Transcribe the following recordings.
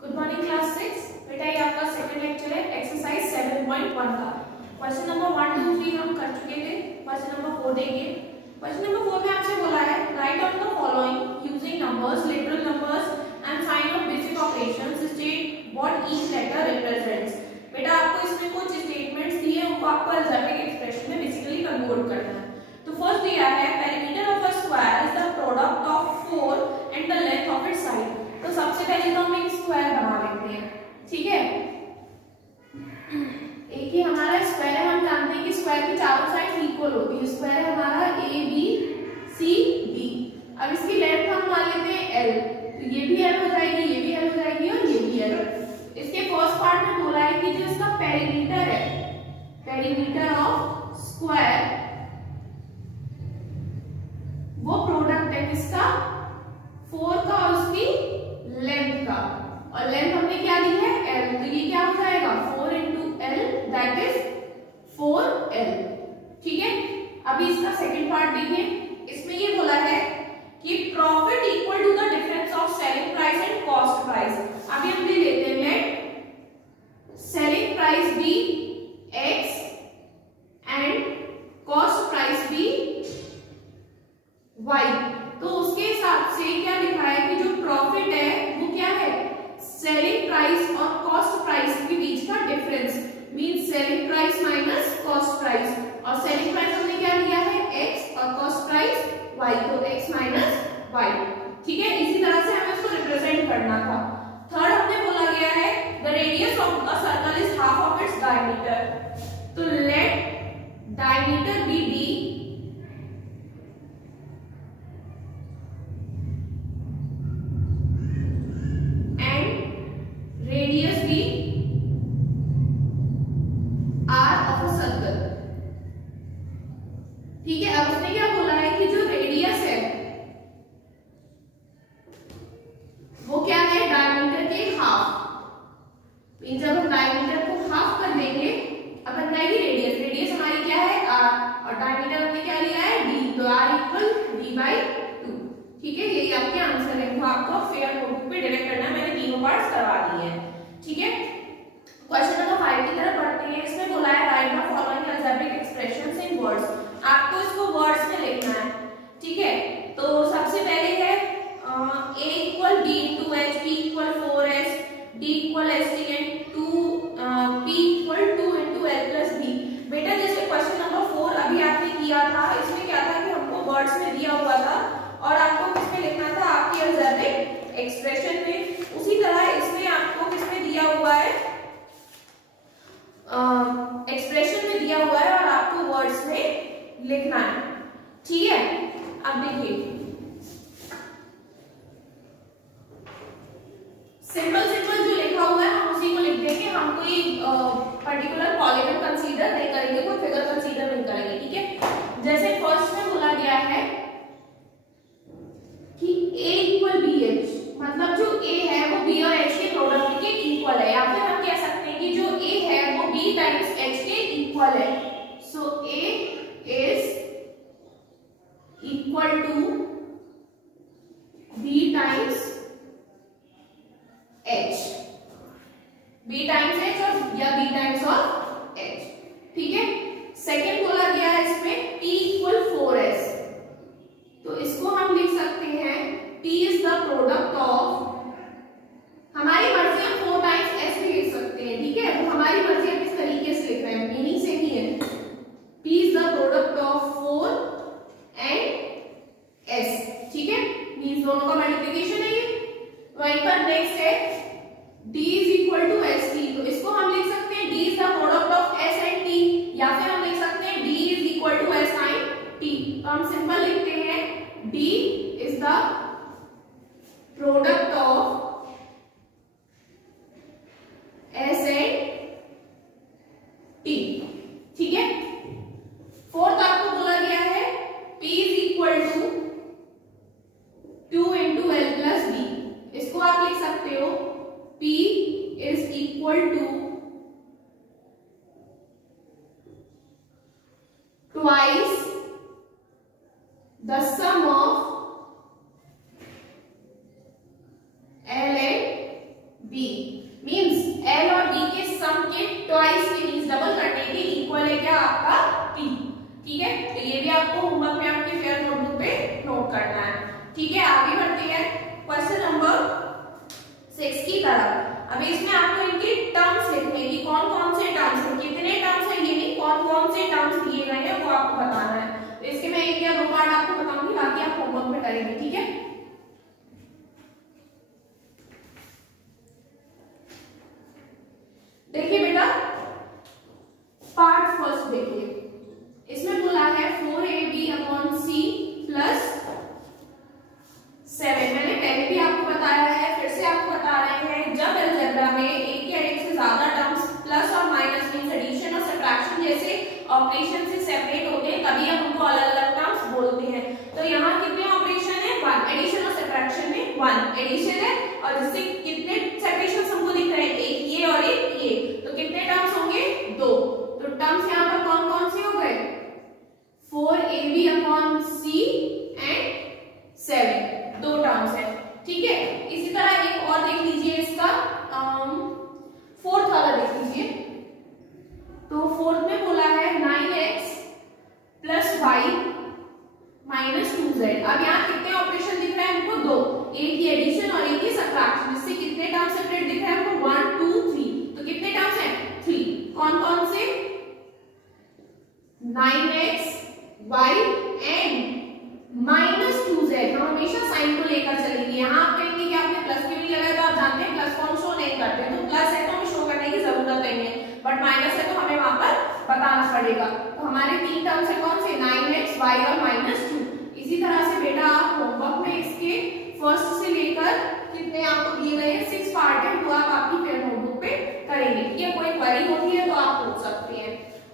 Good morning class 6। बेटा ये आपका सेकंड लेक्चर है एक्सरसाइज 7.1 का। क्वेश्चन नंबर 1, 2, 3 हम कर चुके थे। क्वेश्चन नंबर 4 देखिए। क्वेश्चन नंबर 4 में आपसे बोला है write on the following using numbers, literal numbers and sign of basic operations, state what each letter represents. बेटा आपको इसमें कुछ स्टेटमेंट्स दिए, उनको आपको अलजेब्रिक एक्सप्रेशन में बेसिकली कन्वर्ट करना है। तो फर्स्ट दिया है perimeter of a square is the product of 4 and the length of its side. तो सबसे पहले तो हम एक स्क्वायर बना लेते हैं, ठीक है। एक ही हमारा स्क्वायर है, हम जानते हैं कि स्क्वायर की चारों साइड इक्वल होती है। स्क्वायर है हमारा ए बी सी डी। अब इसकी लेंथ हम मान लेते हैं एल, तो ये भी एल हो जाएगी, ये भी एल हो जाएगी और ये भी एल। इसके फर्स्ट पार्ट में बोला है कि जो इसका पेरीमीटर है, पेरीमीटर ऑफ स्क्वायर, वो प्रोडक्ट है किसका, 4 का और उसकी लेंथ का। और लेंथ हमने क्या दी है एल, तो ये क्या हो जाएगा 4 into L that is 4L, ठीक है। अभी इसका सेकंड पार्ट देखिए। इसमें ये बोला है कि profit equal to the difference of selling price and cost price. अभी हम ले लेते हैं let selling price be x and cost price be y। तो उसके हिसाब से क्या लिखा है कि जो प्रॉफिट है वो क्या है, सेलिंग प्राइस और कॉस्ट प्राइस के बीच का difference, means selling price minus cost price. और सेलिंग प्राइस हमने क्या लिया है x और कॉस्ट प्राइस y, तो x माइनस y, ठीक है। इसी तरह से हमें उसको रिप्रेजेंट करना था। थर्ड हमने बोला गया है the radius of the circle is half of its diameter. तो let diameter be d radius भी r ऑफ अ सर्कल, ठीक है। अब उसने क्या बोला है कि जो रेडियस है वो क्या है डायमीटर के हाफ। मींस जब हम डायमीटर को हाफ कर देंगे अब बन जाएगी रेडियस। रेडियस हमारी क्या है r और डायमीटर हमने क्या लिया है d, तो r इक्वल d/2, ठीक है। यही आपके आंसर है। तो आपको फेयर नोटबुक पे डायरेक्ट करना है, मैंने तीनों पार्ट्स करवा दिए हैं, ठीक है। क्वेश्चन नंबर 5 की तरफ बढ़ते हैं। इसमें बोला है right the following algebraic expressions in words. आपको इसको वर्ड्स में लिखना है, ठीक है। तो सबसे पहले है a equal b into h, b equal 4s, d equal st and 2 p equal 2 into l plus b। बेटा जैसे क्वेश्चन नंबर 4 अभी आपने किया था, इसमें क्या था कि हमको वर्ड्स में दिया हुआ था और आपको किसमें लिखना था, आपकी अलजेब्रिक एक्सप्रेशन में। उसी तरह इसमें आपको किसमें दिया हुआ है, एक्सप्रेशन में दिया हुआ है और आपको वर्ड्स में लिखना है, ठीक है। अब देखिए सिंपल सिंपल जो लिखा हुआ है हम उसी को लिख देंगे। हम कोई पर्टिकुलर पॉलीगन कंसीडर नहीं करेंगे, कोई फिगर कंसीडर नहीं करेंगे, ठीक है। जैसे फर्स्ट में बोला गया है कि a इक्वल बी एच, मतलब जो a है वो b और h के प्रोडक्ट के इक्वल है, या फिर हम कह सकते हैं कि जो a है वो b टाइम्स h के इक्वल है। So a is equal to b times h, b times h और या b टाइम्स ऑफ h, ठीक है। सेकंड बोला गया है इसमें p इक्वल 4s, तो इसको हम लिख सकते हैं p is the product of, हमारी मर्जी हम 4 टाइम्स s भी लिख सकते हैं, ठीक है। वो हमारी मर्जी हम किस तरीके से लिख रहे हैं, मीनिंग से ही है। p is the product of 4 and s, ठीक है। मींस दोनों का मल्टीप्लिकेशन है ये। वहीं पर नेक्स्ट है d is equal to st, तो इसको हम लिख सकते हैं d is the product of s and t, या फिर हम लिख सकते हैं d is equal to s time t। तो हम सिंपल लिखते हैं d is the product of s and t, ठीक है। फोर्थ आपको बोला गया है p is equal to 2 into l plus b। इसको आप लिख सकते हो p is equal to twice the sum of l and b। और b के सम के ट्वाइस के मींस डबल करने के इक्वल है क्या आपका p। ठीक है, तो ये भी आपको होमवर्क में आपके फेयर नोटबुक पे नोट करना है। ठीक है, आगे बढ़ते हैं क्वेश्चन नंबर 6 की तरफ। अभी इसमें आपको इनके टर्म्स लिखने की, कौन कौन से टर्म्स हैं, कितने टर्म्स हैं, ये नहीं कौन कौन से टर्म्स दिए गए हैं वो आपको बताना है। तो इसके मैं एक या दो पार्ट आपको बताऊंगी, बाकी आप होमवर्क में करेंगे। ठीक है, देखिए बेटा पार्ट फर्स्ट देखिए, इसमें बोला है 4ab/c प्लस 7। मैंने पहले भी आपको बताया है, फिर से आपको बता रहे हैं, जब अलजेब्रा में एक या एक से ज्यादा टर्म्स प्लस और माइनस मींस एडिशन और सब्ट्रैक्शन जैसे ऑपरेशन से सेपरेट होते हैं तभी हम उनको अलग अलग टर्म्स बोलते हैं। तो यहाँ कितने ऑपरेशन है, 1 एडिशन और सब्ट्रैक्शन में 1 एडिशन है, और जिससे कितने सेपरेशन हमको दिख रहे हैं, एक ये और एक ये, तो कितने टर्म्स होंगे 2। तो टर्म्स यहाँ पर कौन कौन से हो गए, 4ab/c एंड 7, 2 टर्म्स है। ठीक है, इसी तरह एक और देख लीजिए, इसका फोर्थ वाला देख लीजिए। तो फोर्थ में बोला है 9x + y - 2z। अब यहाँ कितने ऑपरेशन दिख रहे हैं हमको, 2, एक ही एडिशन और एक ही सब्ट्रैक्शन, जिससे कितने टर्म्स सेपरेट दिख रहे हैं हमको, 1 2 3। तो कितने टर्म्स हैं, 3। कौन कौन से, 9x y एंड -2z। हम हमेशा साइन को लेकर चलेंगे। यहाँ आप कहेंगे कि आपने प्लस के भी लगाया, तो आप जानते हैं प्लस कौन शो नहीं करते, तो प्लस है तो हमें शो करने की जरूरत नहीं है, बट माइनस है तो हमें वहां पर बताना पड़ेगा। तो हमारे 3 टर्म्स है कौन से, 9x y और -2। इसी तरह से बेटा आप होमवर्क में इसके फर्स्ट से लेकर कितने आपको दिए गए हैं, 6 पार्ट है, वो आप आपकी फेयर नोटबुक पे करेंगे। ठीक है, कोई क्वेरी होती है तो आप पूछ सकते हैं।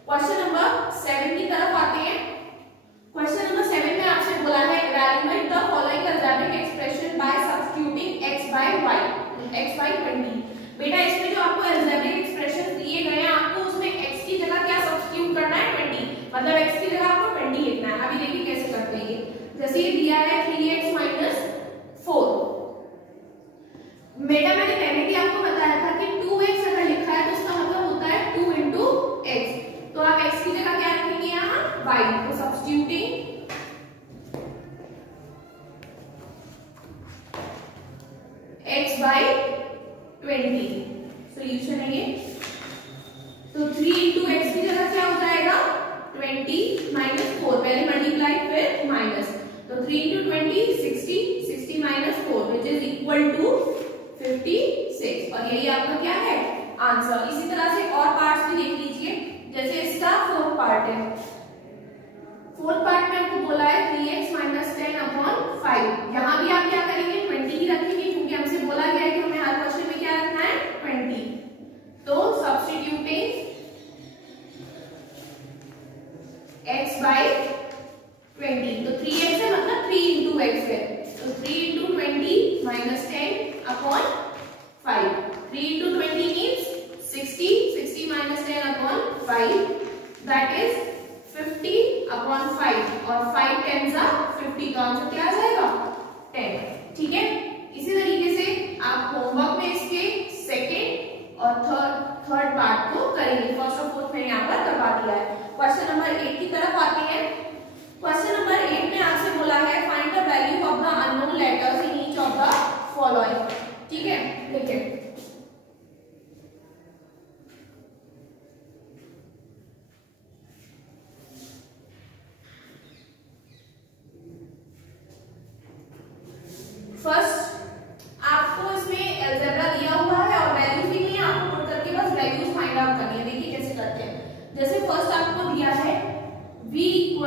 क्वेश्चन नंबर 7 की तरफ आते हैं। क्वेश्चन नंबर 7 में आपसे बोला है evaluate the following algebraic expression by substituting x by y, x by 20। बेटा इसमें जो आपको अलजेब्रिक एक्सप्रेशन दिए गए हैं, आपको उसमें x की जगह क्या सब्स्टिट्यूट करना है, 20, मतलब x की जगह आपको 20 लिखना है। अभी देखिए कैसे करते हैं। जैसे ये दिया है 3x - 4, बेटा मैंने पहले भी आपको बताया था कि 2x अगर लिखा है तो उसका मतलब होता है 2 × x। तो आप x की जगह क्या रखेंगे यहाँ, y। तो सब्स्टिट्यूटिंग x by 20 सॉल्यूशन है ये। तो 3 × x की जगह क्या हो जाएगा, 20 - 4, पहले मल्टीप्लाई फिर माइनस। तो 3 × 20 60, 60 - 4 विच इज इक्वल टू 56, और यही आपका क्या है आंसर। इसी तरह से और पार्ट्स भी देख लीजिए। जैसे इसका फोर्थ पार्ट है, फोर्थ पार्ट में आपको बोला है 3x - 10/5। यहाँ भी आप क्या करेंगे, 20 ही रखेंगे, क्योंकि हमसे बोला गया है कि हमें हर क्वेश्चन में क्या रखना है, 20। तो सब्स्टिट्यूटिंग x by 20, तो 3x है मतलब 3 × x है, तो 3 × 20 - 10/5। 3 × 20 means 60, 60 - 10/5, that is 50/5, और 5 10s are 50, तो आंसर क्या आ जाएगा, 10। ठीक है, इसी तरीके से आप होमवर्क में इसके सेकेंड और थर्ड पार्ट को करेंगे। फर्स्ट और फोर्थ में यहाँ पर करवा दिया है। क्वेश्चन नंबर 8 की तरफ आते हैं। क्वेश्चन नंबर 8 में आपसे बोला है find the value of the unknown letters in each of the following. ठीक है, देखिए फर्स्ट आपको इसमें अलजेब्रा दिया हुआ है और वैल्यूज भी नहीं है, आपको पुट करके बस वैल्यूज फाइंड आउट करनी है। देखिए कैसे करते हैं। जैसे फर्स्ट आपको दिया है v =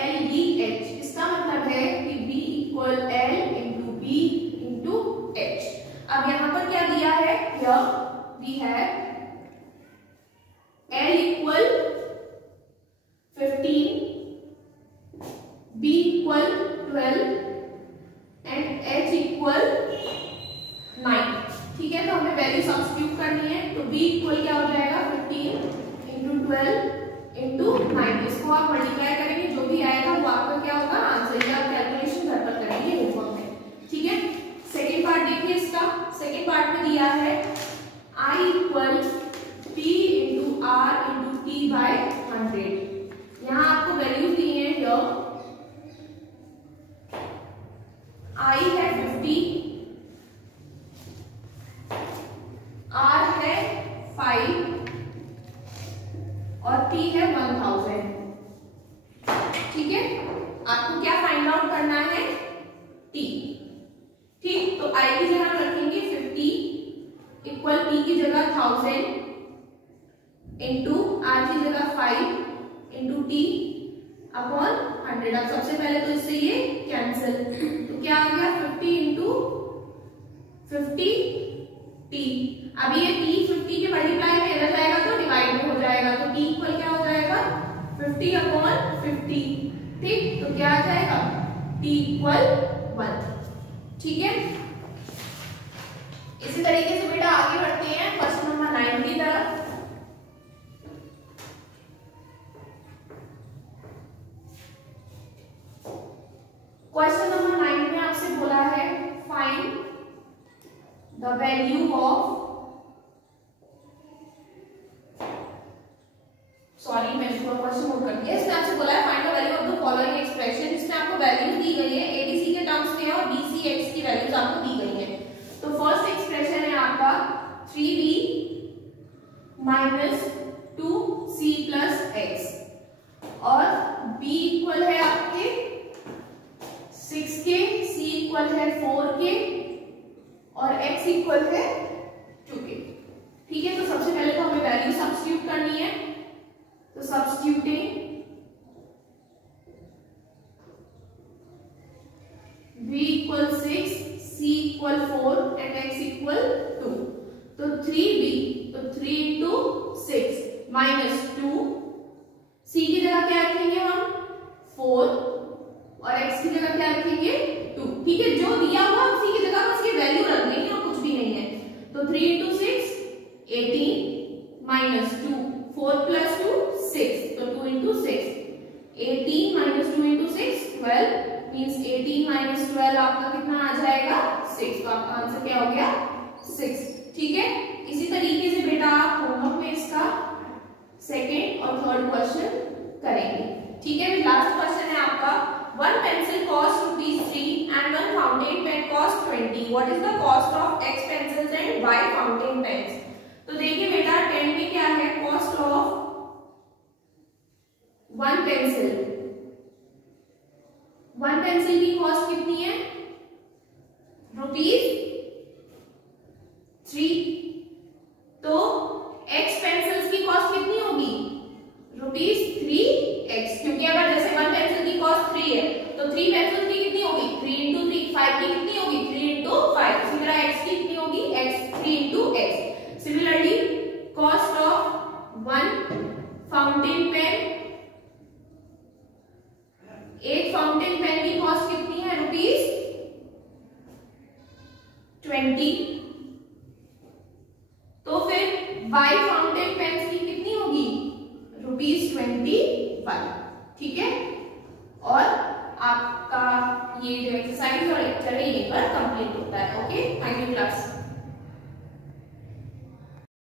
l dh, इसका मतलब है कि v = l × b × h। अब यहाँ पर क्या दिया है, here we have l = 15, b = 12 and h = 9। ठीक है, तो हमें वैल्यू सब्स्टिट्यूट करनी है। तो b इक्वल क्या हो जाएगा, 15 × 12 × 9। इसको आप मल्टीप्लाई करेंगे, जो भी आएगा वो आपका क्या होगा आंसर। ये आप कैलकुलेशन घर पर करेंगे होमवर्क में। ठीक है, सेकेंड पार्ट देखिए। इसका सेकेंड पार्ट में दिया है i = टी है 1000। ठीक है, आपको क्या फाइंड आउट करना है? टी। ठीक, तो आई की जगह हम रखेंगे 50 इक्वल टी की जगह 1000 इंटू आर की जगह 5 इंटू टी अपॉन 100। अब सबसे पहले तो इससे ये कैंसिल, तो क्या आ गया 50 इंटू 50 टी। अभी ये टी 50 के मल्टीप्लाई में इधर जाएगा तो डिवाइड में हो जाएगा, तो टी इक्वल क्या हो जाएगा 50 अपॉन 50। ठीक, तो क्या आ जाएगा टी इक्वल 1। ठीक है, इसी तरीके से बेटा आगे बढ़ते हैं क्वेश्चन नंबर 9 की तरफ। क्वेश्चन नंबर 9 में आपसे बोला है find the value of, sorry मैं इसको क्वेश्चन नोट कर दिया। इसमें आपसे बोला है find the value of the following expression. इसमें आपको वैल्यूज दी गई है, एबीसी के टर्म्स में और बीसी एक्स की वैल्यूज आपको दी गई है। तो फर्स्ट एक्सप्रेशन है आपका 3b minus 2c plus x और b इक्वल है आपके 6 के, c इक्वल है 4 के और x इक्वल है 2 के। ठीक है, तो सबसे पहले तो हमें वैल्यू सब्स्टिट्यूट करनी है, तो substituting v equal 6, c equal 4 and x equal 2, तो 3b, तो 3 इंटू 6 माइनस 2, c की जगह क्या रखेंगे हम 4 और x की जगह क्या रखेंगे 2। ठीक है, जो दिया हुआ उसी की जगह उसकी वैल्यू रख देंगे और कुछ भी नहीं है। तो 3 इंटू 6 18 माइनस 2, 4 प्लस 2 6, तो 2 into 6 18 minus 2 into 6 12 means 18 minus 12 आपका कितना आ जाएगा 6। तो आपका आंसर क्या हो गया 6। ठीक है, इसी तरीके से बेटा आप होमवर्क में इसका सेकेंड और थर्ड क्वेश्चन करेंगे। ठीक है, लास्ट क्वेश्चन है आपका one pencil cost ₹3 and one fountain pen cost 20. What is the cost of X pencils and Y fountain pens? तो देखिए बेटा 10 में क्या है कॉस्ट ऑफ वन पेंसिल की कॉस्ट कितनी है ₹3। तो X पेंसिल्स की कॉस्ट कितनी होगी ₹3x, क्योंकि अगर जैसे वन पेंसिल की कॉस्ट 3 है तो 3 पेंसिल की कितनी होगी 3 इंटू 3, 5 की कितनी होगी 3 इंटू 5। इसी तरह x की कितनी होगी x 3 into x। Similarly cost of one fountain pen, एक फाउंटेन पेन की कॉस्ट कितनी है ₹20। तो फिर y फाउंटेन पेन की कितनी होगी ₹25। ठीक है,